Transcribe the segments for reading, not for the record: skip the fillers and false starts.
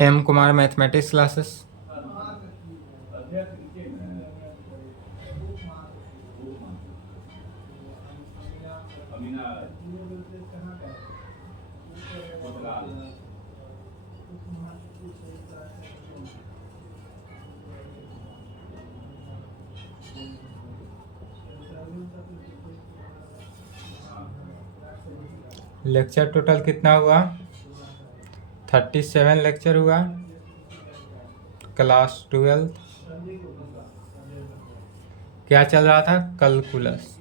M Kumar mathematics classes. Lecture total कितना हुआ? 37 lecture हुआ। क्लास 12 क्या चल रहा था? कैलकुलस।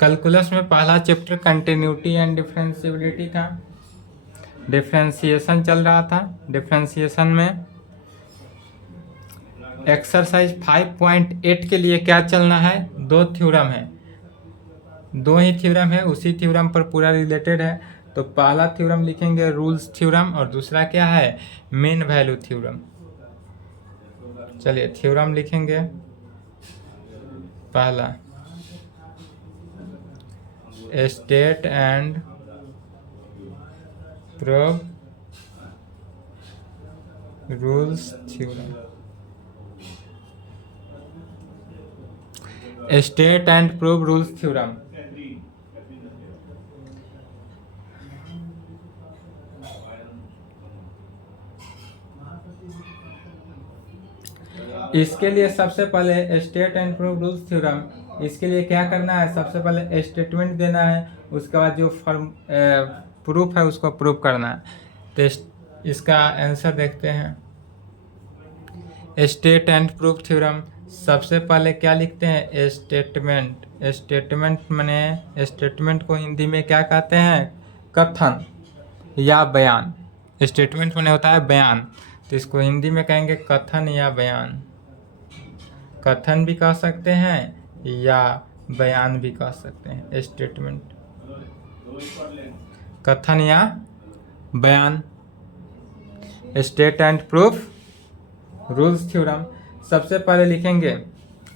कैलकुलस में पहला चैप्टर कंटिन्यूटी एंड डिफरेंशिएबिलिटी था। डिफरेंशिएशन चल रहा था। डिफरेंशिएशन में एक्सरसाइज 5.8 के लिए क्या चलना है? दो थ्योरम है, दो ही थ्योरम है, उसी थ्योरम पर पूरा रिलेटेड है। तो पहला थ्योरम लिखेंगे रूल्स थ्योरम, और दूसरा क्या है? Mean value theorem. चलिए थ्योरम लिखेंगे। पहला state and prove rules theorem. State and prove rules theorem. इसके लिए सबसे पहले state and prove rules theorem, इसके लिए क्या करना है? सबसे पहले स्टेटमेंट देना है, उसके बाद जो फॉर्म प्रूफ है उसको प्रूव करना है। तो इसका आंसर देखते हैं। स्टेट एंड प्रूफ थ्योरम, सबसे पहले क्या लिखते हैं? स्टेटमेंट। स्टेटमेंट माने, स्टेटमेंट को हिंदी में क्या कहते हैं? कथन या बयान। स्टेटमेंट माने होता है बयान, तो इसको हिंदी में कहेंगे कथन या बयान। कथन भी कह सकते हैं या बयान भी कह सकते हैं। स्टेटमेंट, कथन या बयान। State and proof rules theorem, सबसे पहले लिखेंगे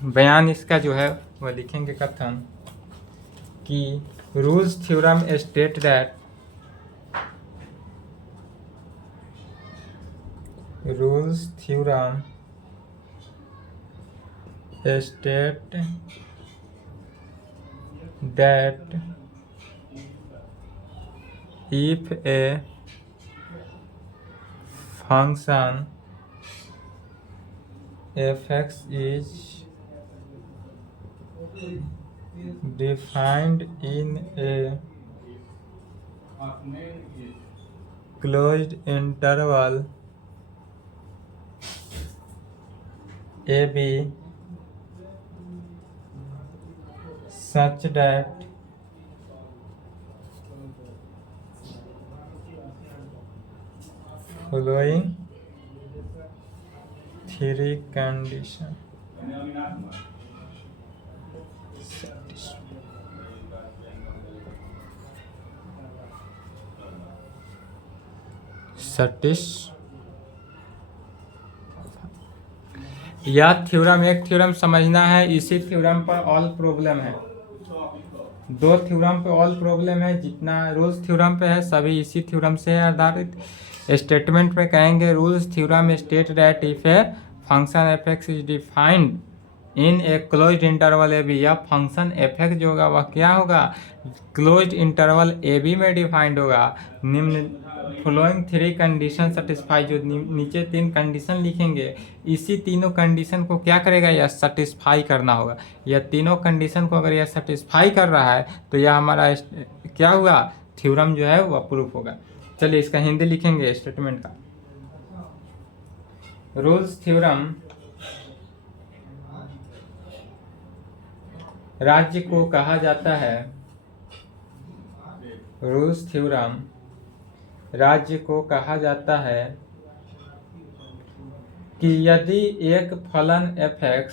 बयान, इसका जो है वह लिखेंगे कथन कि rules theorem state that rules theorem state that if a function f(x) is defined in a closed interval ab such that following three conditions या थ्योरम, एक थ्योरम समझना है, इसी थ्योरम पर ऑल प्रॉब्लम है। दो थ्योरम पे ऑल प्रॉब्लम है, जितना रूल्स थ्योरम पे है सभी इसी थ्योरम से आधारित। स्टेटमेंट में कहेंगे Rolle's theorem state that if a function f(x) is defined in a closed interval A B, या फंक्शन f(x) जो होगा वह क्या होगा? क्लोज्ड इंटरवल ए बी में डिफाइंड होगा। निम्न फॉलोइंग थ्री कंडीशन सेटिस्फाई, जो नीचे तीन कंडीशन लिखेंगे, इसी तीनों कंडीशन को क्या करेगा? यह सेटिस्फाई करना होगा। यह तीनों कंडीशन को अगर यह सेटिस्फाई कर रहा है तो यह हमारा क्या हुआ? थ्योरम जो है वह प्रूफ होगा। चलिए इसका हिंदी लिखेंगे स्टेटमेंट का। रूल्स थ्योरम राज्य को कहा जाता है, रूल्स थ्योरम राज्य को कहा जाता है कि यदि एक फलन f(x)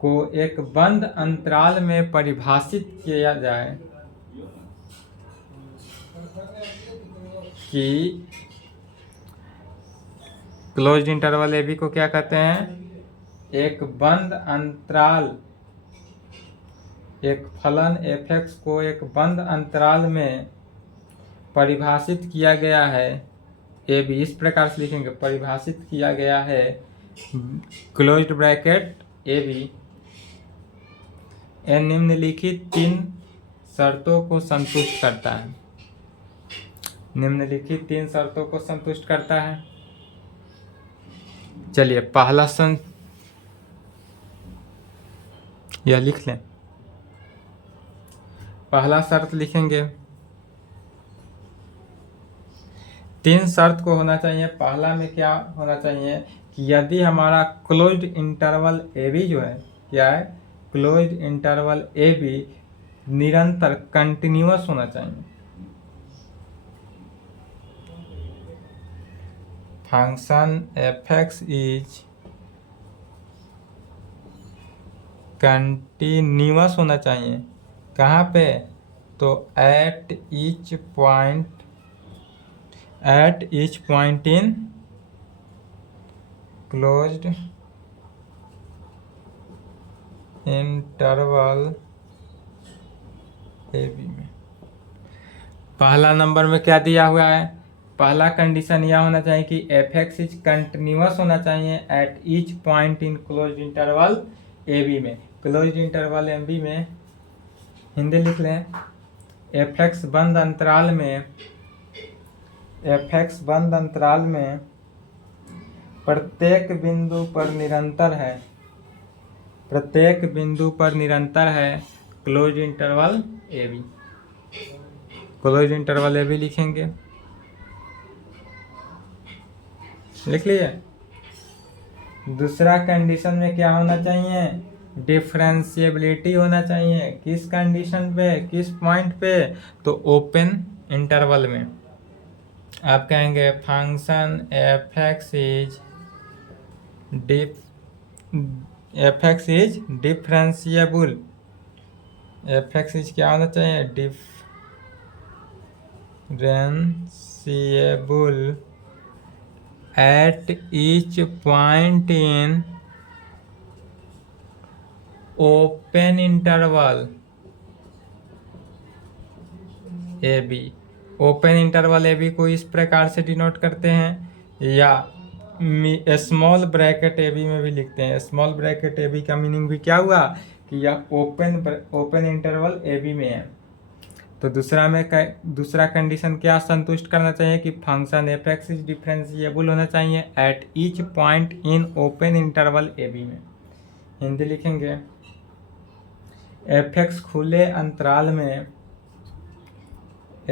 को एक बंद अंतराल में परिभाषित किया जाए कि क्लोज्ड इंटरवल ए बी को क्या कहते हैं? एक बंद अंतराल, एक फलन f(x) को एक बंद अंतराल में परिभाषित किया गया है ए बी, इस प्रकार से लिखेंगे, परिभाषित किया गया है क्लोज्ड ब्रैकेट ए बी निम्नलिखित 3 शर्तों को संतुष्ट करता है। निम्नलिखित 3 शर्तों को संतुष्ट करता है। चलिए पहला यह लिख लें। पहला शर्त लिखेंगे, 3 शर्त को होना चाहिए। पहला में क्या होना चाहिए कि यदि हमारा क्लोज्ड इंटरवल ए बी जो है, क्या है, क्लोज्ड इंटरवल ए बी निरंतर कंटिन्यूअस होना चाहिए। फंक्शन f(x) इज कंटिन्यूअस होना चाहिए। कहाँ पे? तो at each point in closed interval A B में। पहला नंबर में क्या दिया हुआ है? पहला कंडीशन यह होना चाहिए कि f(x) इज कंटिन्यूअस होना चाहिए at each point in closed interval A B में। क्लोज्ड इंटरवल ए बी में हिंदी लिख लें, f(x) बंद अंतराल में, f(x) बंद अंतराल में प्रत्येक बिंदु पर निरंतर है, प्रत्येक बिंदु पर निरंतर है क्लोज्ड इंटरवल ए बी। क्लोज्ड इंटरवल ए बी लिखेंगे, लिख लिए। दूसरा कंडीशन में क्या होना चाहिए? डिफरेंशिएबिलिटी होना चाहिए। किस कंडीशन पे, किस पॉइंट पे? तो ओपन इंटरवल में। आप कहेंगे function f(x) is differentiable. f(x) is क्या होना चाहिए? Differentiable at each point in open interval A B. Open interval A B को इस प्रकार से डिनोट करते हैं, या स्मॉल ब्रैकेट ए बी में भी लिखते हैं। स्मॉल ब्रैकेट ए बी का मीनिंग भी क्या हुआ कि यह ओपन इंटरवल ए बी में है। तो दूसरा कंडीशन क्या संतुष्ट करना चाहिए कि फंक्शन f(x) इज डिफरेंशिएबल होना चाहिए at each point in open interval A B में। हिंदी लिखेंगे, f(x) खुले अंतराल में,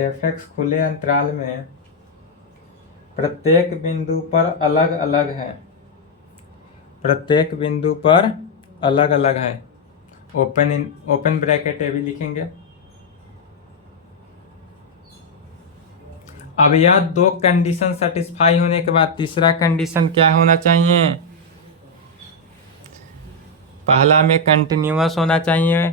f(x) खुले अंतराल में प्रत्येक बिंदु पर अलग अलग है, प्रत्येक बिंदु पर अलग अलग है। ओपन ब्रैकेट ए बी लिखेंगे। अब यह 2 कंडीशन सेटिस्फाई होने के बाद तीसरा कंडीशन क्या होना चाहिए? पहला में कंटिन्यूअस होना चाहिए,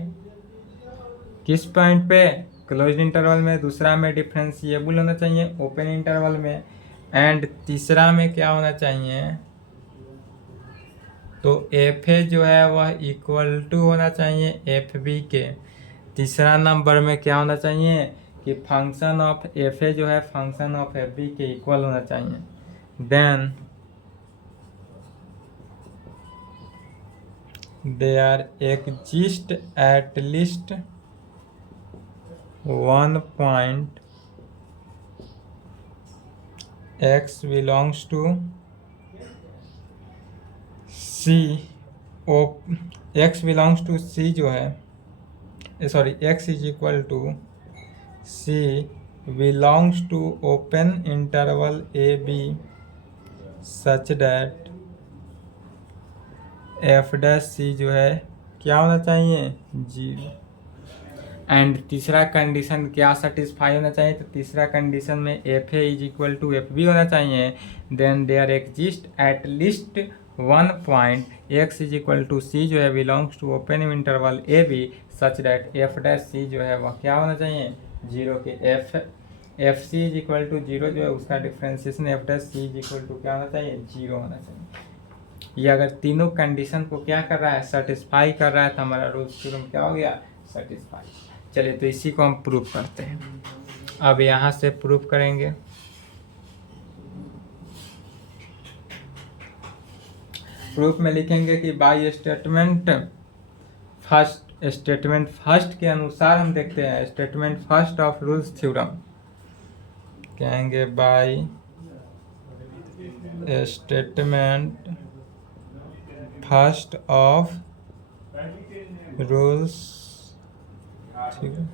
किस पॉइंट पे? क्लोज्ड इंटरवल में। दूसरा में डिफरेंशिएबल होना चाहिए ओपन इंटरवल में। एंड तीसरा में क्या होना चाहिए? तो fa जो है वह इक्वल टू होना चाहिए fb के। तीसरा नंबर में क्या होना चाहिए कि फंक्शन ऑफ fa जो है फंक्शन ऑफ fb के इक्वल होना चाहिए। Then there exist at least one point x belongs to c, x belongs to c जो है, sorry, x is equal to c belongs to open interval a b such that f dash c जो है क्या होना चाहिए? 0। And तीसरा condition क्या satisfy होना चाहिए? तो तीसरा कंडीशन में fa is equal to fb होना चाहिए। Then there exist at least one point x is equal to c जो है belongs to open interval A B such that f dash c जो है वह क्या होना चाहिए? 0 के। F C is equal to 0 जो है उसका differentiation f dash c is equal to क्या होना चाहिए? 0 होना चाहिए। ये अगर तीनों कंडीशन को क्या कर रहा है, सेटिस्फाई कर रहा है, तो हमारा रोल्स थ्योरम क्या हो गया, सेटिस्फाई। चलिए तो इसी को हम प्रूव करते हैं। अब यहाँ से प्रूव करेंगे। प्रूफ में लिखेंगे कि बाय स्टेटमेंट फर्स्ट के अनुसार हम देखते हैं, statement first of Rolle's theorem, कहेंगे by statement first of Rolle's, ठीक है,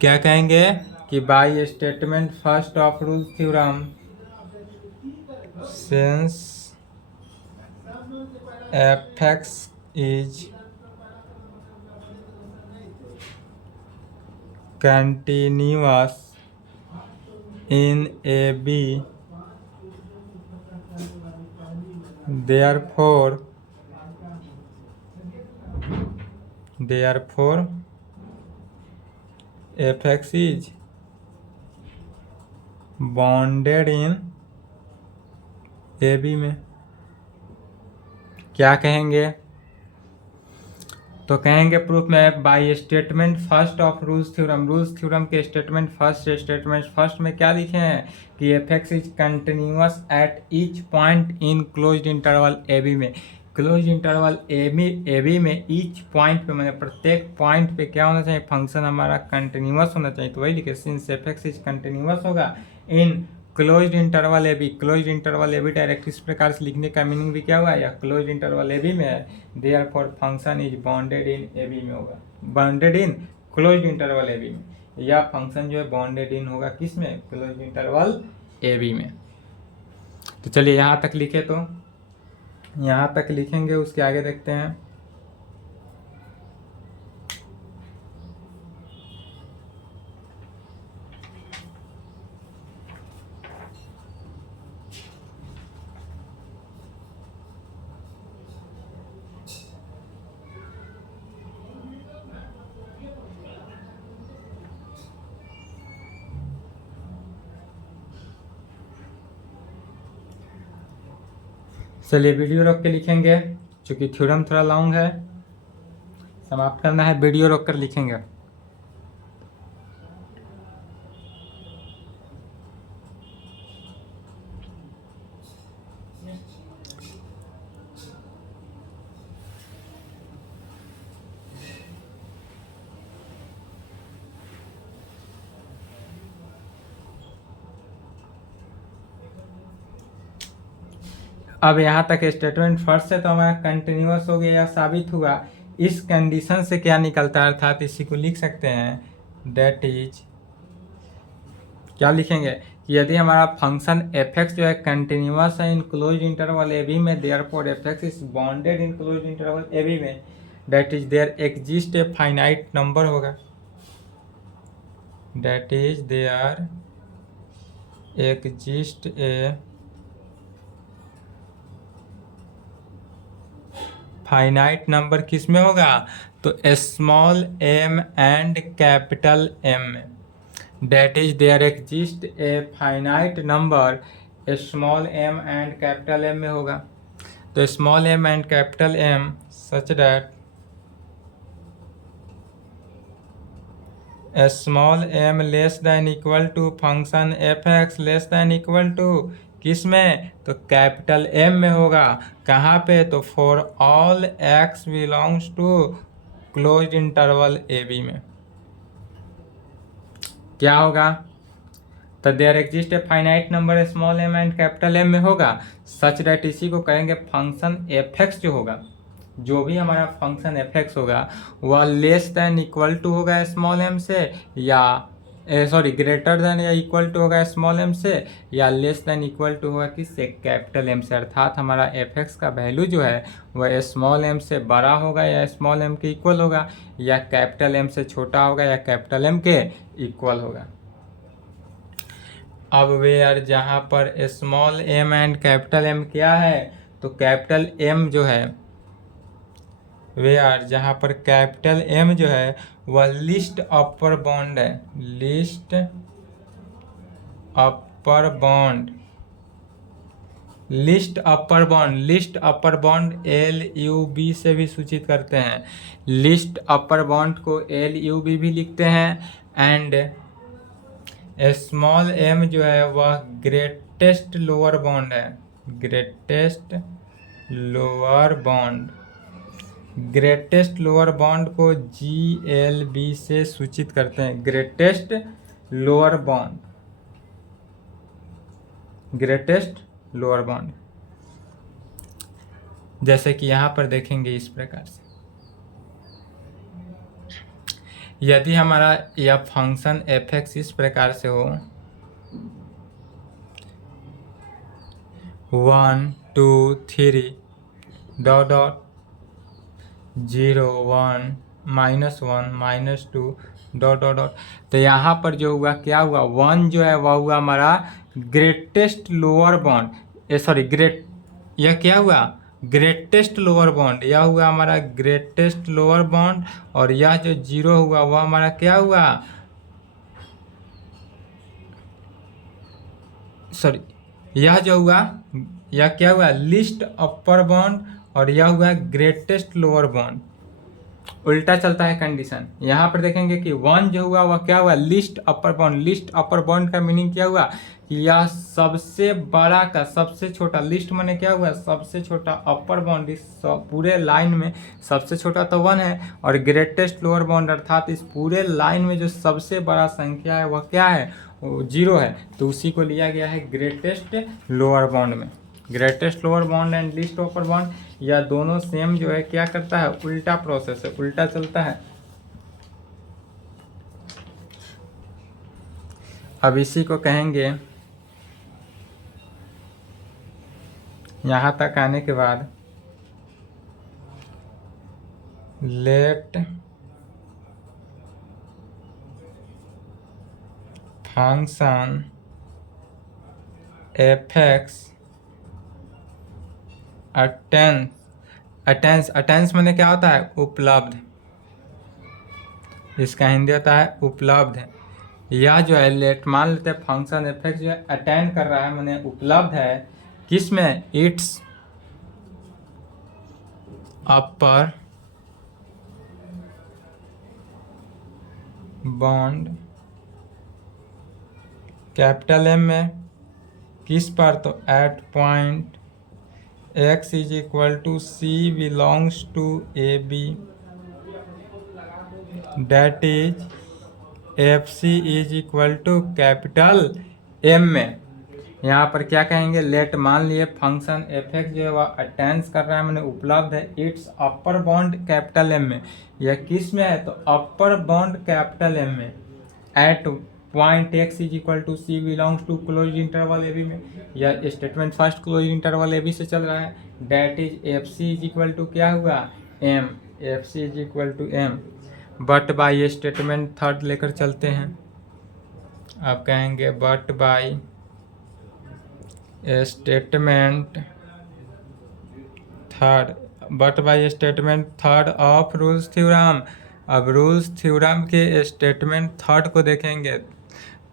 क्या कहेंगे कि by statement first of Rolle's theorem, since fx is continuous in AB, therefore fx is bounded in AB में। क्या कहेंगे, तो कहेंगे प्रूफ में by statement first of Rolle's theorem, Rolle's theorem के स्टेटमेंट फर्स्ट में क्या लिखे हैं कि F is continuous at each point in closed interval A B में। क्लोज इंटरवल ए बी में ईच पॉइंट पे, मतलब प्रत्येक पॉइंट पे क्या होना चाहिए, फंक्शन हमारा कंटिन्यूअस होना चाहिए। तो वही लिखे, सिंस एफ इज कंटिन्यूअस होगा in closed interval A B. Closed interval A B direct इस प्रकार से लिखने का मीनिंग भी क्या हुआ, या क्लोज्ड इंटरवल ए बी में है, therefore function is bounded in A B में होगा, bounded in closed interval A B में, या फंक्शन जो है बाउंडेड इन होगा किस में, क्लोज्ड इंटरवल ए बी में। तो चलिए यहाँ तक लिखे, तो यहाँ तक लिखेंगे, उसके आगे देखते हैं। चलिए वीडियो रोक के लिखेंगे, क्योंकि थ्योरम थोड़ा लॉन्ग है, समाप्त करना है, वीडियो रोक कर लिखेंगे। अब यहाँ तक स्टेटमेंट फर्स्ट से तो हमारा कंटिन्यूअस हो गया या साबित हुआ। इस कंडीशन से क्या निकलता है, अर्थात इसी को लिख सकते हैं, डेट इज, क्या लिखेंगे कि यदि हमारा फंक्शन एफ एक्स जो है कंटिन्यूअस है in close interval A B में, therefore F x is bounded in close interval A B में, that is there exist a finite number होगा, that is there exist a finite number किस में होगा, तो small M and capital M में, that is there exist a finite number small M and capital M में होगा। तो small M and capital M such that small M less than equal to function F X less than equal to किस में, तो capital M में होगा। कहाँ पे, तो for all X belongs to closed interval A B में क्या होगा, तो there exist a finite number small M and capital M में होगा, सच दैट इसी को कहेंगे फंक्शन एफ एक्स जो होगा, जो भी हमारा फंक्शन एफ एक्स होगा वह लेस दैन इक्वल टू होगा स्मॉल एम से, या ग्रेटर देन या इक्वल टू होगा स्मॉल एम से, या लेस देन इक्वल टू होगा किससे, कैपिटल एम से। अर्थात हमारा एफ एक्स का वैल्यू जो है वह स्मॉल एम से बड़ा होगा या स्मॉल एम के इक्वल होगा, या कैपिटल एम से छोटा होगा या कैपिटल एम के इक्वल होगा। अब वेयर जहाँ पर small M and capital M क्या है, तो कैपिटल एम जो है, वेयर जहाँ पर कैपिटल एम जो है वह लिस्ट अपर बॉन्ड है, लिस्ट अपर बॉन्ड लिस्ट अपर बॉन्ड LUB से भी सूचित करते हैं। लिस्ट अपर बॉन्ड को LUB भी लिखते हैं। एंड स्मॉल m जो है वह ग्रेटेस्ट लोअर बॉन्ड है। ग्रेटेस्ट लोअर बॉन्ड को GLB से सूचित करते हैं। ग्रेटेस्ट लोअर बॉन्ड जैसे कि यहाँ पर देखेंगे इस प्रकार से। यदि हमारा यह फंक्शन f(x) इस प्रकार से हो 1 2 3 dot dot 0 1 -1 -2 dot dot dot, तो यहाँ पर जो हुआ क्या हुआ, 1 जो है वह हुआ हमारा ग्रेटेस्ट लोअर बॉन्ड, यह क्या हुआ, ग्रेटेस्ट लोअर बॉन्ड, यह हुआ हमारा ग्रेटेस्ट लोअर बॉन्ड। और यह जो 0 हुआ वह हमारा क्या हुआ, यह जो हुआ यह क्या हुआ, लिस्ट अपर बॉन्ड, और यह हुआ ग्रेटेस्ट लोअर बॉन्ड। उल्टा चलता है कंडीशन। यहाँ पर देखेंगे कि 1 जो हुआ वह क्या हुआ, लिस्ट अपर बॉन्ड। लिस्ट अपर बॉन्ड का मीनिंग क्या हुआ कि यह सबसे बड़ा का सबसे छोटा, लिस्ट माने क्या हुआ, सबसे छोटा, अपर बॉन्ड इस पूरे लाइन में सबसे छोटा तो 1 है, और ग्रेटेस्ट लोअर बॉन्ड अर्थात इस पूरे लाइन में जो सबसे बड़ा संख्या है वह क्या है, 0 है, तो उसी को लिया गया है ग्रेटेस्ट लोअर बॉन्ड में। Greatest lower bond and list upper bond या दोनों सेम जो है क्या करता है, उल्टा प्रोसेस है, उल्टा चलता है। अब इसी को कहेंगे, यहाँ तक आने के बाद लेट फंक्शन f(x) अटेंस मैंने क्या होता है, उपलब्ध, इसका हिंदी होता है उपलब्ध। यह जो है लेट, मान लेते हैं फंक्शन f(x) जो है अटेंड कर रहा है, मैंने उपलब्ध है किस में, it's upper bound capital M में, किस पर, तो eight point x = C belongs to AB, that is FC = capital M में। यहाँ पर क्या कहेंगे, लेट, मान लिए फंक्शन f(x) जो है वह अटेंस कर रहा है, मैंने उपलब्ध है, it's upper bound capital M में। यह किस में है, तो अपर बॉन्ड कैपिटल M में, at point x = C belongs to close interval AB में। यह statement first close interval AB से चल रहा है। डेट इज FC = क्या हुआ, M, FC = M। But by statement third लेकर चलते हैं। आप कहेंगे but by statement third of Rolle's theorem. अब रूल्स थ्योरम के स्टेटमेंट थर्ड को देखेंगे,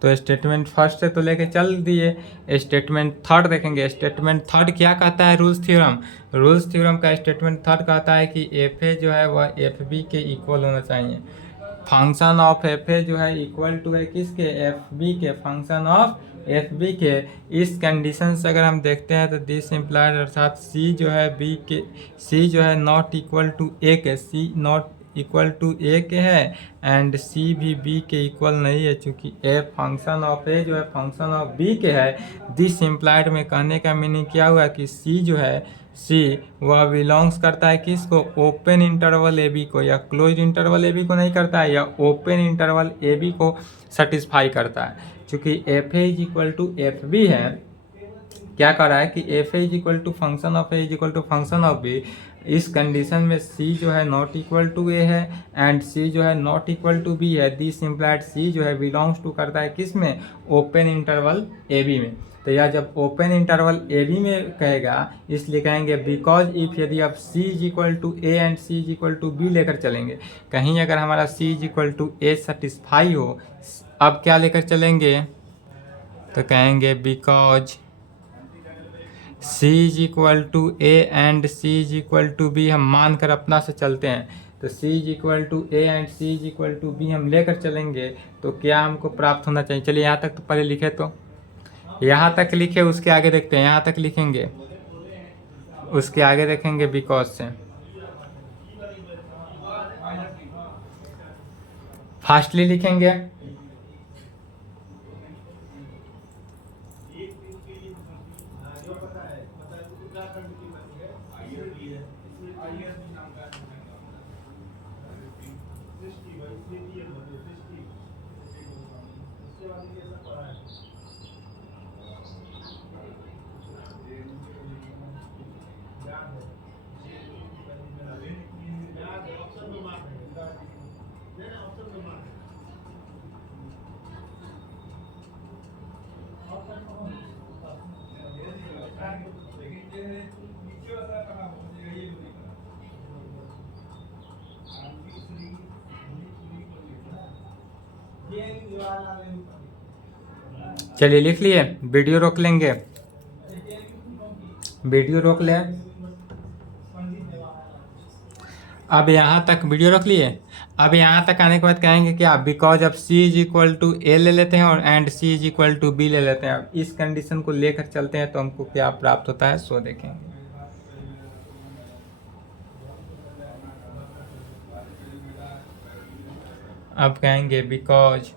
तो स्टेटमेंट फर्स्ट से तो लेके चल दिए, स्टेटमेंट थर्ड देखेंगे। स्टेटमेंट थर्ड क्या कहता है, रूल्स थ्योरम का स्टेटमेंट थर्ड कहता है कि FA जो है वह FB के इक्वल होना चाहिए। फंक्शन ऑफ FA जो है इक्वल टू है किसके, FB के, फंक्शन ऑफ FB के। इस कंडीशन से अगर हम देखते हैं तो दिस इम्प्लाइड, अर्थात C जो है नॉट इक्वल टू A के, C not equal to A के है, एंड C भी B के इक्वल नहीं है, चूँकि फंक्शन ऑफ A जो है फंक्शन ऑफ B के है। दिस इम्प्लाइड में कहने का मीनिंग क्या हुआ कि C जो है, C वह बिलोंग्स करता है किसको, ओपन इंटरवल AB को, या क्लोज इंटरवल AB को नहीं करता है, या ओपन इंटरवल AB को सेटिस्फाई करता है। चूँकि FA = FB है, क्या कर रहा है कि FA = function of A = function of B। इस कंडीशन में C जो है नॉट इक्वल टू A है, एंड C जो है नॉट इक्वल टू B है। दिस इम्प्लाइड C जो है बिलोंग्स टू करता है किस में, ओपन इंटरवल AB में। तो यह जब ओपन इंटरवल AB में कहेगा, इसलिए कहेंगे बिकॉज इफ, यदि आप C = A and C = B लेकर चलेंगे, कहीं अगर हमारा C = A सेटिस्फाई हो, अब क्या लेकर चलेंगे, तो कहेंगे because C is equal to A and C is equal to B हम मान कर अपना से चलते हैं, तो C is equal to A and C is equal to B हम लेकर चलेंगे तो क्या हमको प्राप्त होना चाहिए। चलिए यहाँ तक तो पहले लिखे, तो यहाँ तक लिखे, उसके आगे देखते हैं, यहाँ तक लिखेंगे उसके आगे देखेंगे बिकॉज से। फास्टली लिखेंगे, चलिए लिख लिए, वीडियो रोक लेंगे, वीडियो रोक लें। अब यहाँ तक वीडियो रख लिए। अब यहाँ तक आने के बाद कहेंगे क्या, बिकॉज अब C is equal to A ले लेते हैं और and C is equal to B ले लेते हैं। अब इस कंडीशन को लेकर चलते हैं तो हमको क्या प्राप्त होता है सो देखेंगे। अब कहेंगे because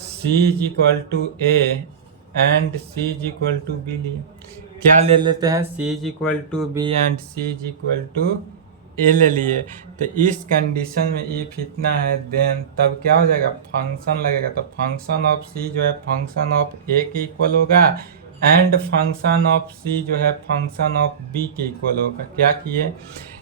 C is equal to A and C is equal to B लिए, क्या ले लेते हैं, C is equal to B and C is equal to A ले लिए। तो इस कंडीशन में इफ इतना है देन तब क्या हो जाएगा, फंक्शन लगेगा। तो फंक्शन ऑफ C जो है फंक्शन ऑफ A के इक्वल होगा एंड फंक्शन ऑफ C जो है फंक्शन ऑफ B के इक्वल होगा। क्या किए,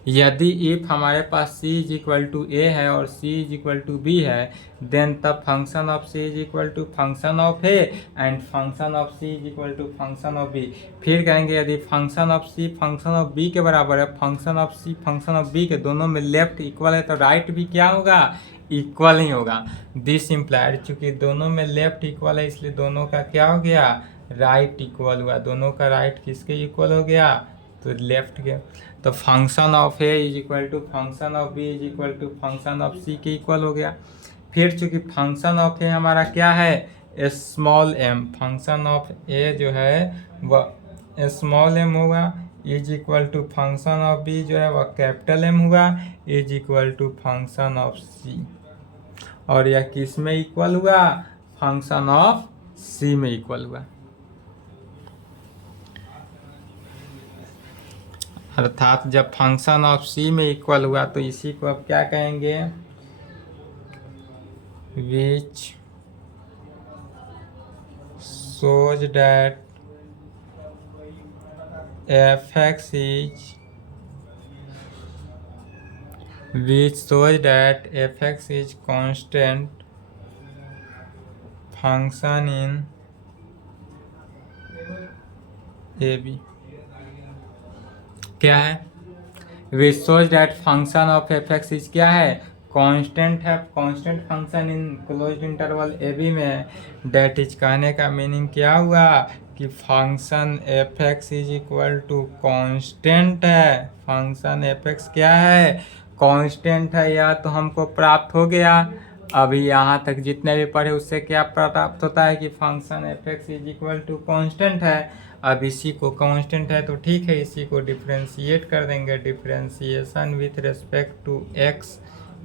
यदि इफ हमारे पास C is equal to A है और C is equal to B है देन तब function of C is equal to function of A and function of C is equal to function of B। फिर कहेंगे यदि function of C function of B के बराबर है, function of C function of B के दोनों में left equal है तो राइट भी क्या होगा, इक्वल ही होगा। दिस इम्प्लाइड, चूँकि दोनों में लेफ्ट इक्वल है इसलिए दोनों का क्या हो गया, राइट इक्वल हुआ। दोनों का राइट किसके इक्वल हो गया, तो लेफ्ट के। तो function of A is equal to function of B is equal to function of C के इक्वल हो गया। फिर चूंकि फंक्शन ऑफ A हमारा क्या है, small m, function of A जो है वह स्मॉल m होगा is equal to function of B जो है वह कैपिटल M होगा is equal to function of C। और यह किस में इक्वल हुआ, फंक्शन ऑफ C में इक्वल हुआ। अर्थात जब फंक्शन ऑफ C में इक्वल हुआ तो इसी को अब क्या कहेंगे, विच shows that f(x) is constant function in AB। क्या है, which shows that function of f(x) is क्या है, कांस्टेंट है, constant function in closed interval A B में। डेट इज कहने का मीनिंग क्या हुआ कि function f(x) is equal to constant है। फंक्शन f(x) क्या है, कांस्टेंट है। या तो हमको प्राप्त हो गया, अभी यहाँ तक जितने भी पढ़े उससे क्या प्राप्त होता है कि function f(x) is equal to constant है। अब इसी को कांस्टेंट है तो ठीक है, इसी को डिफ्रेंशिएट कर देंगे। Differentiation with respect to x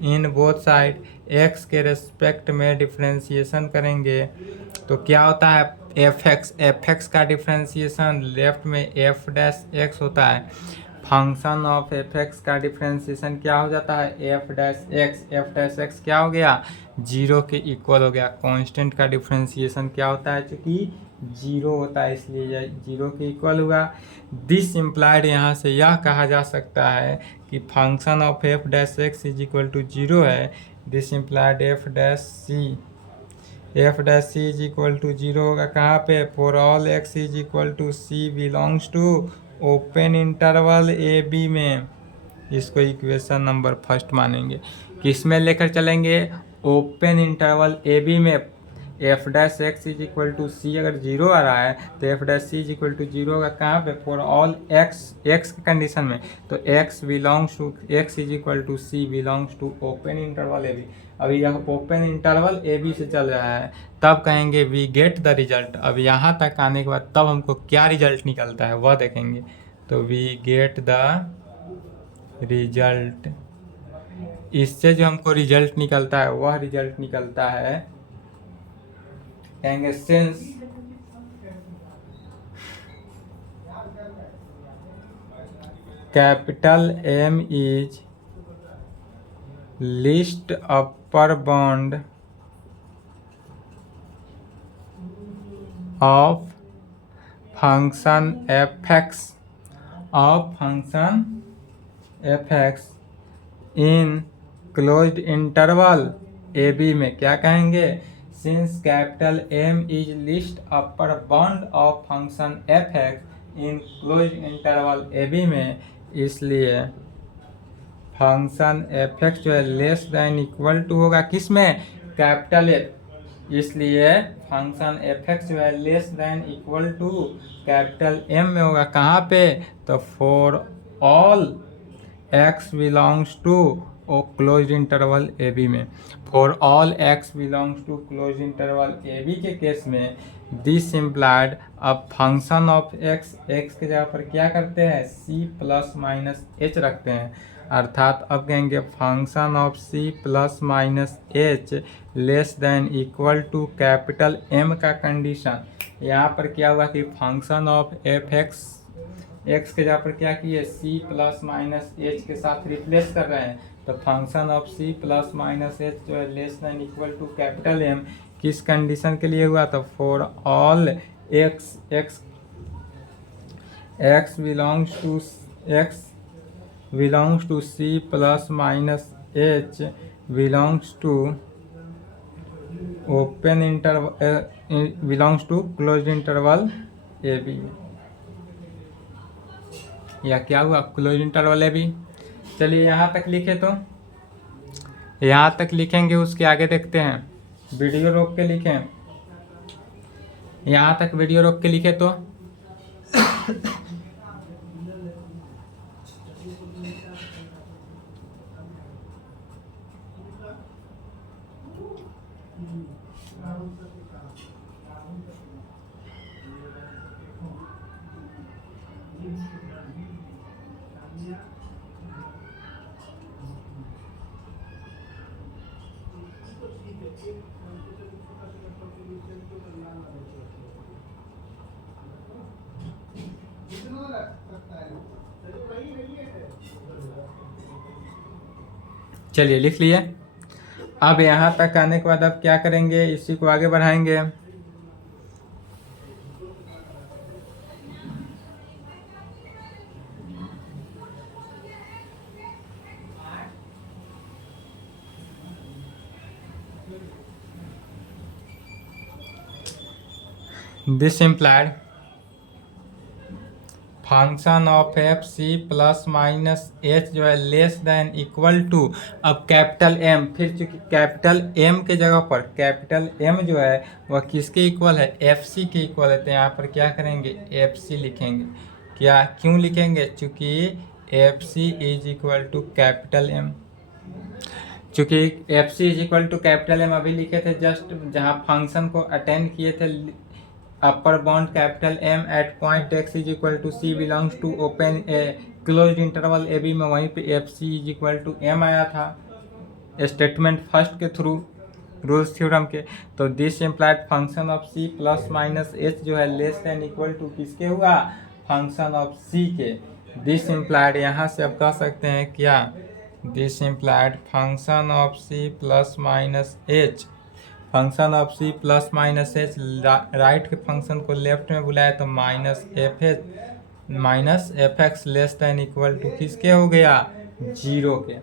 in both side, x के रेस्पेक्ट में डिफ्रेंशिएशन करेंगे तो क्या होता है, f(x) का डिफ्रेंशिएशन लेफ्ट में f'(x) होता है। फंक्शन ऑफ f(x) का डिफ्रेंशिएशन क्या हो जाता है, f'(x) क्या हो गया, 0 के इक्वल हो गया। कांस्टेंट का डिफ्रेंशिएशन क्या होता है, चूँकि 0 होता है इसलिए 0 के इक्वल हुआ। दिस इम्प्लाइड, यहाँ से यह कहा जा सकता है कि function of f'(x) is equal to 0 है। This implied f'(c) is equal to 0 होगा कहाँ पे, for all x is equal to c belongs to open interval A B में। इसको इक्वेशन नंबर फर्स्ट मानेंगे। किस में लेकर चलेंगे, ओपन इंटरवल ए बी में। F dash X is equal to C अगर जीरो आ रहा है तो F dash C is equal to zero होगा कहाँ पे, फॉर ऑल एक्स एक्स के कंडीशन में। तो X belongs to X is equal to C belongs to open interval A B. अभी यह ओपन इंटरवल ए बी से चल रहा है, तब कहेंगे वी गेट द रिजल्ट। अब यहाँ तक आने के बाद तब हमको क्या रिजल्ट निकलता है वह देखेंगे। तो वी गेट द रिजल्ट, इससे जो हमको रिजल्ट निकलता है वह रिजल्ट निकलता है, कहेंगे since capital M is least upper bound of function F X in closed interval A B में क्या कहेंगे, since capital M is least upper bound of function F X in closed interval A B में, इसलिए function F X जो है less than equal to होगा किस में, कैपिटल एफ। इसलिए फंक्शन एफ एक्स जो है less than equal to capital M में होगा कहाँ पे, तो for all X belongs to O close interval A B में। For all X belongs to close interval A B के केस में दिस इम्प्लाइड अब फंक्शन ऑफ एक्स एक्स के जगह पर क्या करते हैं, सी प्लस माइनस एच रखते हैं, अर्थात अब कहेंगे function of C plus minus H less than equal to capital M का कंडीशन। यहाँ पर क्या हुआ कि function of F X X के जगह पर क्या किए, सी प्लस माइनस एच के साथ रिप्लेस कर रहे हैं। तो function of C plus minus h जो है less than equal to capital M किस कंडीशन के लिए हुआ, तो for all x x belongs to c plus minus h belongs to open interval belongs to closed interval A B. या क्या हुआ, क्लोज इंटरवल ए बी। चलिए यहाँ तक लिखे, तो यहाँ तक लिखेंगे, उसके आगे देखते हैं। वीडियो रोक के लिखें, यहाँ तक वीडियो रोक के लिखे तो चलिए लिख लिए। अब यहाँ तक आने के बाद अब क्या करेंगे, इसी को आगे बढ़ाएंगे। This implied function of f c plus minus h जो है लेस देन इक्वल टू, अब कैपिटल एम, फिर चूंकि कैपिटल एम के जगह पर कैपिटल एम जो है वह किसके इक्वल है, एफ सी के इक्वल है। तो यहाँ पर क्या करेंगे, एफ सी लिखेंगे। क्या क्यों लिखेंगे, चूँकि F C is equal to capital M. चूँकि F C is equal to capital M अभी लिखे थे जस्ट, जहाँ फंक्शन को अटेंड किए थे upper bound capital M at point x is equal to C belongs to open a closed interval A B में, वहीं पे f C is equal to M आया था स्टेटमेंट फर्स्ट के थ्रू रूल्स थ्योरम के। तो this implied function of C plus minus h जो है लेस देन इक्वल टू किसके हुआ, फंक्शन ऑफ सी के। दिस इम्प्लाइड यहाँ से आप कह सकते हैं क्या, this implied function of C plus minus H, function of C plus minus H, right के फंक्शन को लेफ्ट में बुलाया तो minus F X less than equal to किसके हो गया, जीरो के।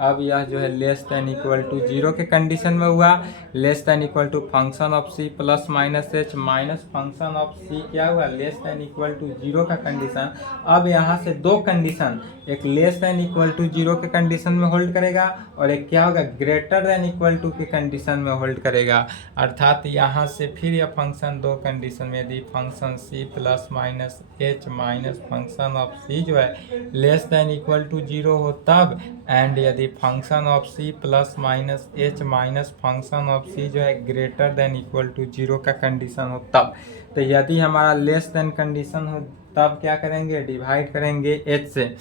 अब यह जो है less than equal to zero के कंडीशन में हुआ, less than equal to function of C plus minus H minus function of C क्या हुआ, less than equal to zero का कंडीशन। अब यहाँ से दो कंडीशन, एक less than equal to zero के कंडीशन में होल्ड करेगा और एक क्या होगा, ग्रेटर दैन इक्वल टू के कंडीशन में होल्ड करेगा। अर्थात यहाँ से फिर यह फंक्शन दो कंडीशन में, यदि function C plus minus H minus function of C जो है less than equal to zero हो तब, एंड यदि function of C plus minus H minus function of C जो है greater than equal to zero का कंडीशन हो तब। तो यदि हमारा लेस देन कंडीशन हो तब क्या करेंगे, डिवाइड करेंगे एच से,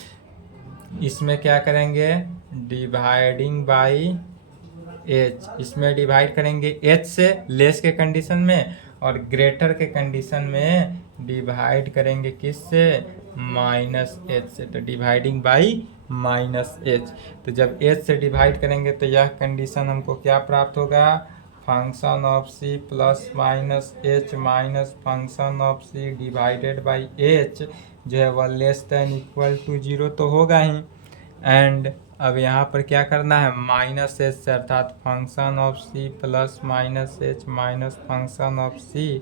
इसमें क्या करेंगे डिवाइडिंग बाई एच, इसमें डिवाइड करेंगे एच से लेस के कंडीशन में, और ग्रेटर के कंडीशन में डिवाइड करेंगे किससे, माइनस एच से। तो डिवाइडिंग बाई माइनस एच, तो जब एच से डिवाइड करेंगे तो यह कंडीशन हमको क्या प्राप्त होगा, function of C plus minus H minus function of c divided by h जो है वह less than equal to zero तो होगा ही। एंड अब यहाँ पर क्या करना है, माइनस एच से, अर्थात function of C plus minus H minus function of c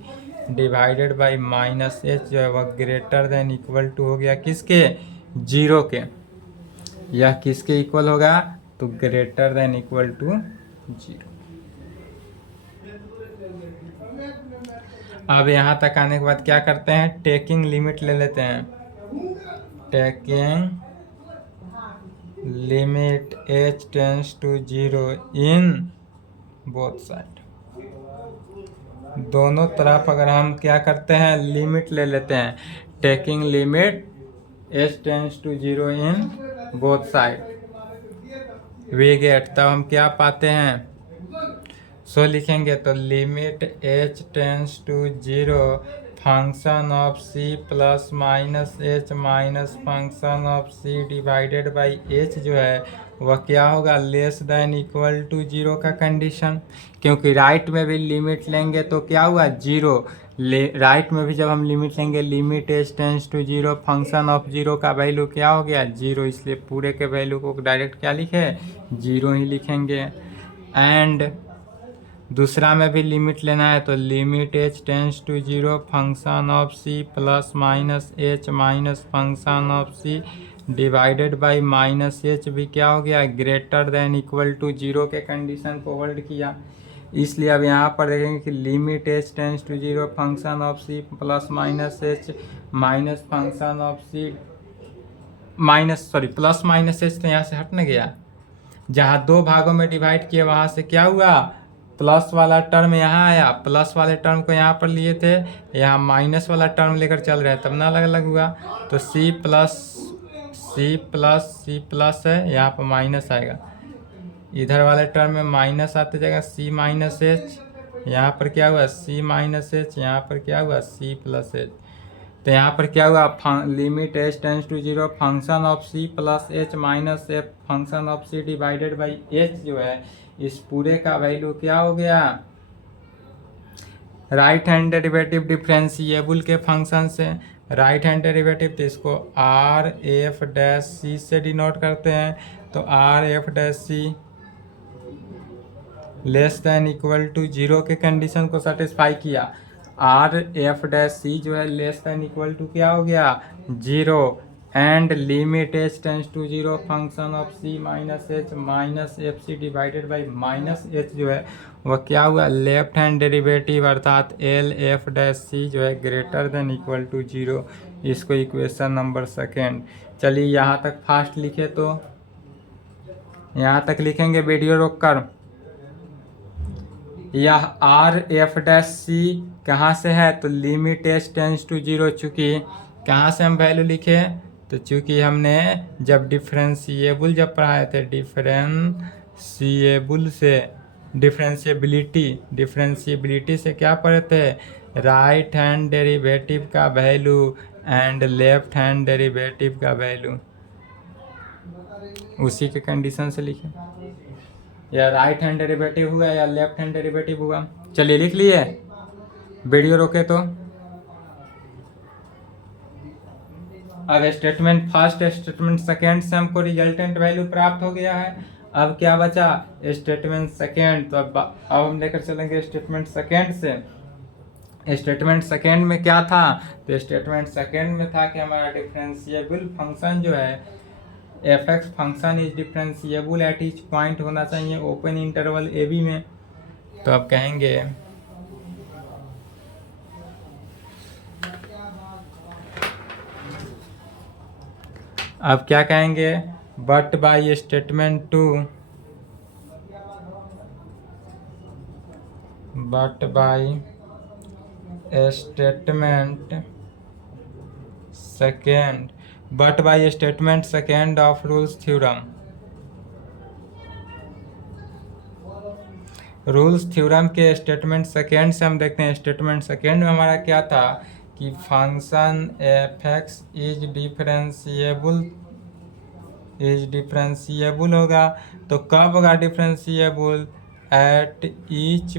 divided by minus h जो है वह ग्रेटर देन इक्वल टू हो गया किसके, जीरो के। यह किसके इक्वल होगा, तो greater than equal to zero. अब यहाँ तक आने के बाद क्या करते हैं, टेकिंग लिमिट ले लेते हैं, taking limit h tends to zero in both side, दोनों तरफ अगर हम क्या करते हैं लिमिट ले लेते हैं, taking limit h tends to zero in both side we get, तब हम क्या पाते हैं, सो लिखेंगे तो limit h tends to zero function of c plus minus H minus function of c divided by h जो है वह क्या होगा, less than equal to zero का कंडीशन। क्योंकि राइट में भी लिमिट लेंगे तो क्या हुआ, जीरो, राइट में भी जब हम लिमिट लेंगे limit h tends to zero function of zero का वैल्यू क्या हो गया, जीरो, इसलिए पूरे के वैल्यू को डायरेक्ट क्या लिखे, जीरो ही लिखेंगे। एंड दूसरा में भी लिमिट लेना है तो limit h tends to zero function of c plus minus H minus function of c divided by minus h भी क्या हो गया, greater than equal to zero के कंडीशन को होल्ड किया। इसलिए अब यहाँ पर देखेंगे कि limit h tends to zero function of c plus minus H minus function of c plus minus h तो यहाँ से हट न गया, जहाँ दो भागों में डिवाइड किए वहाँ से क्या हुआ, प्लस वाला टर्म यहाँ आया, प्लस वाले टर्म को यहाँ पर लिए थे, यहाँ माइनस वाला टर्म लेकर चल रहे हैं तब ना अलग अलग हुआ। तो c प्लस है, यहाँ पर माइनस आएगा, इधर वाले टर्म में माइनस आते जाएगा, c माइनस एच, यहाँ पर क्या हुआ c माइनस एच, यहाँ पर क्या हुआ c प्लस एच। तो यहाँ पर क्या हुआ, limit h tends to zero function of c plus h minus f function of c divided by h जो है इस पूरे का वैल्यू क्या हो गया, राइट हैंड डेरिवेटिव डिफरेंशिएबल के फंक्शन से, राइट हैंड डेरिवेटिव तो इसको आर एफ डैश सी से डिनोट करते हैं, तो R f dash C less than equal to zero के कंडीशन को सेटिस्फाई किया, आर एफ डैश सी जो है लेस दैन इक्वल टू क्या हो गया, zero. And limit h tends to zero function of c minus f c divided by minus h जो है वह क्या हुआ, लेफ्ट हैंड डेरिवेटिव अर्थात एल एफ डैश सी जो है greater than equal to zero. इसको इक्वेशन नंबर सेकेंड। चलिए यहाँ तक फास्ट लिखे तो यहाँ तक लिखेंगे वीडियो रोक कर। यह आर एफ डैश सी कहाँ से है, तो limit h tends to zero, चूँकि कहाँ से हम वैल्यू लिखे, तो चूँकि हमने जब डिफरेंशिएबल जब पढ़ाए थे, डिफरेंशिएबिलिटी से क्या पढ़े थे, राइट हैंड डेरिवेटिव का value and left hand derivative का वैल्यू, उसी के कंडीशन से लिखे, या राइट हैंड डेरिवेटिव हुआ या लेफ्ट हैंड डेरिवेटिव हुआ। चलिए लिख लिए, वीडियो रोके तो। अब स्टेटमेंट फर्स्ट स्टेटमेंट सेकेंड से हमको रिजल्टेंट वैल्यू प्राप्त हो गया है। अब क्या बचा, स्टेटमेंट सेकेंड। तो अब हम लेकर चलेंगे स्टेटमेंट सेकेंड से। स्टेटमेंट सेकेंड में क्या था, तो स्टेटमेंट सेकेंड में था कि हमारा डिफरेंशिएबल फंक्शन जो है F x function is differentiable at each point होना चाहिए ओपन इंटरवल ए बी में। तो अब कहेंगे अब क्या कहेंगे, but by statement two, but by statement second, but by statement second of Rolle's theorem. Rolle's theorem के स्टेटमेंट सेकेंड से हम देखते हैं। स्टेटमेंट सेकेंड में हमारा क्या था कि function F x is differentiable होगा। तो कब होगा differentiable, at each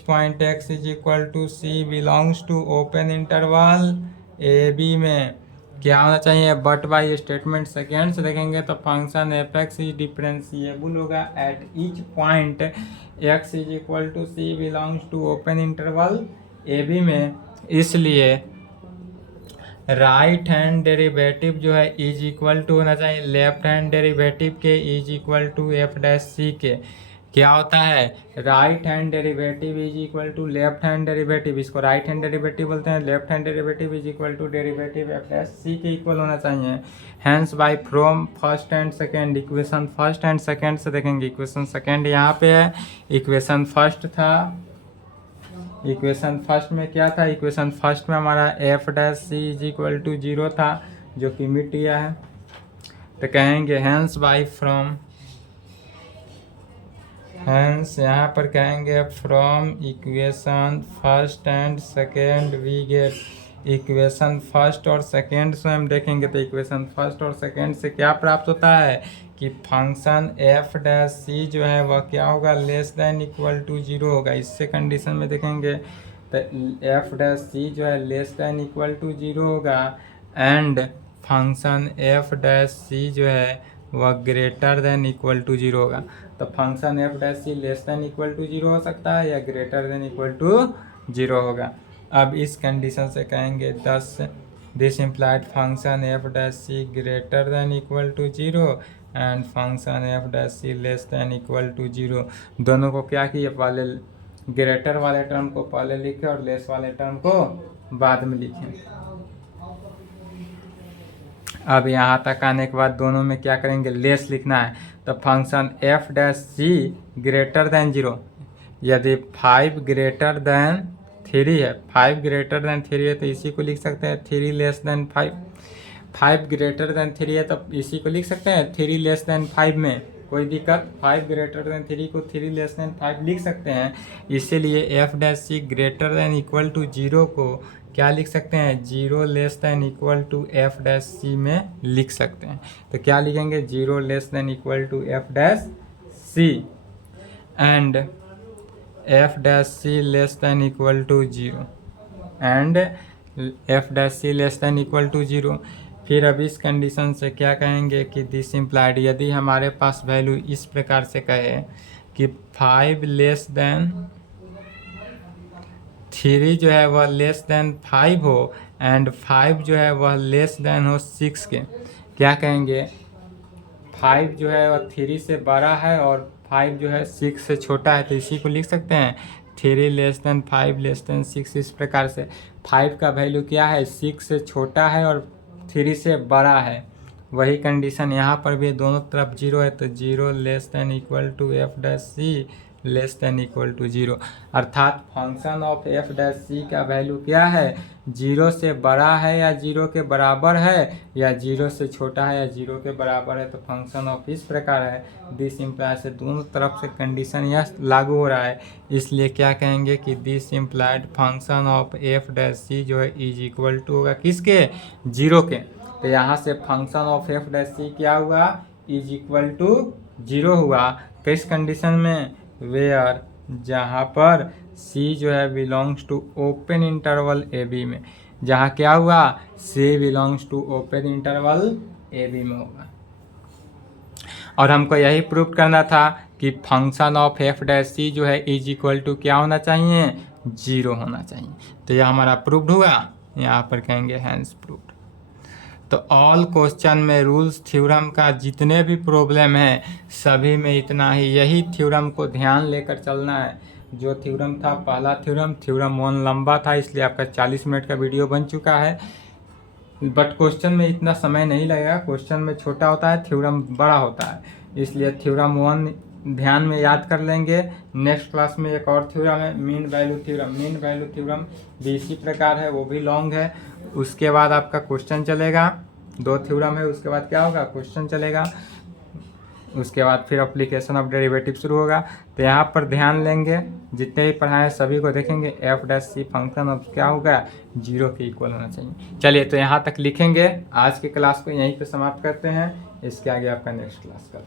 point x is equal to C belongs to open interval A B में क्या होना चाहिए, बट बाई स्टेटमेंट सेकेंड से देखेंगे तो function F x is differentiable होगा at each point x is equal to C belongs to open interval A B में। इसलिए राइट हैंड डेरिवेटिव जो है इज इक्वल टू होना चाहिए लेफ्ट हैंड डेरिवेटिव के is equal to F dash C के। क्या होता है, right hand derivative is equal to left hand derivative, इसको राइट हैंड डेरिवेटिव बोलते हैं। Left hand derivative is equal to derivative F dash C के equal होना चाहिए। Hence by from first and second, equation first and second से देखेंगे। Equation second यहाँ पे है, इक्वेशन फर्स्ट था। इक्वेशन फर्स्ट में क्या था, इक्वेशन फर्स्ट में हमारा f dash C is equal to 0 था जो कि मिट गया है। तो कहेंगे हैंस बाय फ्रॉम, हैंस यहाँ पर कहेंगे from equation first and second we get. Equation first और सेकेंड से हम देखेंगे तो इक्वेशन फर्स्ट और सेकेंड से क्या प्राप्त होता है कि फंक्शन एफ डैश सी जो है वह क्या होगा, लेस देन इक्वल टू 0 होगा। इससे कंडीशन में देखेंगे तो एफ डैश सी जो है लेस देन इक्वल टू 0 होगा एंड फंक्शन एफ डैश सी जो है वह ग्रेटर देन इक्वल टू 0 होगा। तो function f dash C less than equal to 0 हो सकता है या ग्रेटर देन इक्वल टू 0 होगा। अब इस कंडीशन से कहेंगे thus this implied function f dash C greater than equal to 0 and function f dash C less than equal to 0। दोनों को क्या किए, पहले ग्रेटर वाले टर्म को पहले लिखे और लेस वाले टर्म को बाद में लिखे। अब यहाँ तक आने के बाद दोनों में क्या करेंगे, लेस लिखना है। तो फंक्शन एफ डैश सी ग्रेटर देन 0, यदि 5 ग्रेटर देन 3 है, 5 ग्रेटर देन 3 है तो इसी को लिख सकते हैं 3 लेस देन 5। 5 ग्रेटर देन 3 है तो इसी को लिख सकते हैं 3 लेस देन 5 में, कोई दिक्कत। 5 ग्रेटर देन 3 को 3 लेस देन 5 लिख सकते हैं। इसीलिए F dash C greater than equal to 0 को क्या लिख सकते हैं, 0 less than equal to F dash C में लिख सकते हैं। तो क्या लिखेंगे, 0 less than equal to F dash C and F dash C less than equal to 0 and F dash C less than equal to 0। फिर अब इस कंडीशन से क्या कहेंगे कि दिस इम्प्लाइड, यदि हमारे पास वैल्यू इस प्रकार से कहे कि 5 लेस देन 3 जो है वह लेस देन 5 हो एंड 5 जो है वह लेस देन हो 6 के, क्या कहेंगे, 5 जो है वह 3 से बड़ा है और 5 जो है 6 से छोटा है। तो इसी को लिख सकते हैं 3 लेस देन 5 लेस देन 6। इस प्रकार से 5 का वैल्यू क्या है, 6 से छोटा है और 3 से बड़ा है। वही कंडीशन यहाँ पर भी, दोनों तरफ 0 है तो 0 less than equal to F dash C less than equal to 0। अर्थात function of F dash c का वैल्यू क्या है, 0 से बड़ा है या 0 के बराबर है या 0 से छोटा है या 0 के बराबर है। तो फंक्शन ऑफ इस प्रकार है, दिस इम्प्लाय से दोनों तरफ से कंडीशन यह लागू हो रहा है। इसलिए क्या कहेंगे कि this implied function of F dash सी जो है इज इक्वल टू होगा किसके, 0 के। तो यहाँ से फंक्शन ऑफ एफ डैश सी क्या हुआ, इज इक्वल टू 0 हुआ। किस कंडीशन में, वेयर, जहाँ पर सी जो है belongs to open interval A B में, जहाँ क्या हुआ, C belongs to open interval A B में होगा। और हमको यही प्रूव करना था कि फंक्शन ऑफ एफ डैश सी जो है इज इक्वल टू क्या होना चाहिए, 0 होना चाहिए। तो यह हमारा प्रूव्ड हुआ, यहाँ पर कहेंगे हैंस प्रूव्ड। तो ऑल क्वेश्चन में रूल्स थ्योरम का जितने भी प्रॉब्लम है सभी में इतना ही, यही थ्योरम को ध्यान लेकर चलना है। जो थ्योरम था पहला थ्योरम 1 लंबा था, इसलिए आपका 40 मिनट का वीडियो बन चुका है, बट क्वेश्चन में इतना समय नहीं लगेगा। क्वेश्चन में छोटा होता है, थ्योरम बड़ा होता है, इसलिए थ्योरम 1 ध्यान में याद कर लेंगे। नेक्स्ट क्लास में एक और थ्योरम है mean value theorem. Mean value theorem भी इसी प्रकार है, वो भी लॉन्ग है। उसके बाद आपका क्वेश्चन चलेगा, 2 थ्योरम है, उसके बाद क्या होगा, क्वेश्चन चलेगा, उसके बाद फिर एप्लीकेशन ऑफ डेरिवेटिव शुरू होगा। तो यहाँ पर ध्यान लेंगे, जितने भी पढ़ाए सभी को देखेंगे, f dash c function of क्या होगा, 0 के इक्वल होना चाहिए। चलिए तो यहाँ तक लिखेंगे। आज की क्लास को यहीं पे समाप्त करते हैं, इसके आगे आपका नेक्स्ट क्लास का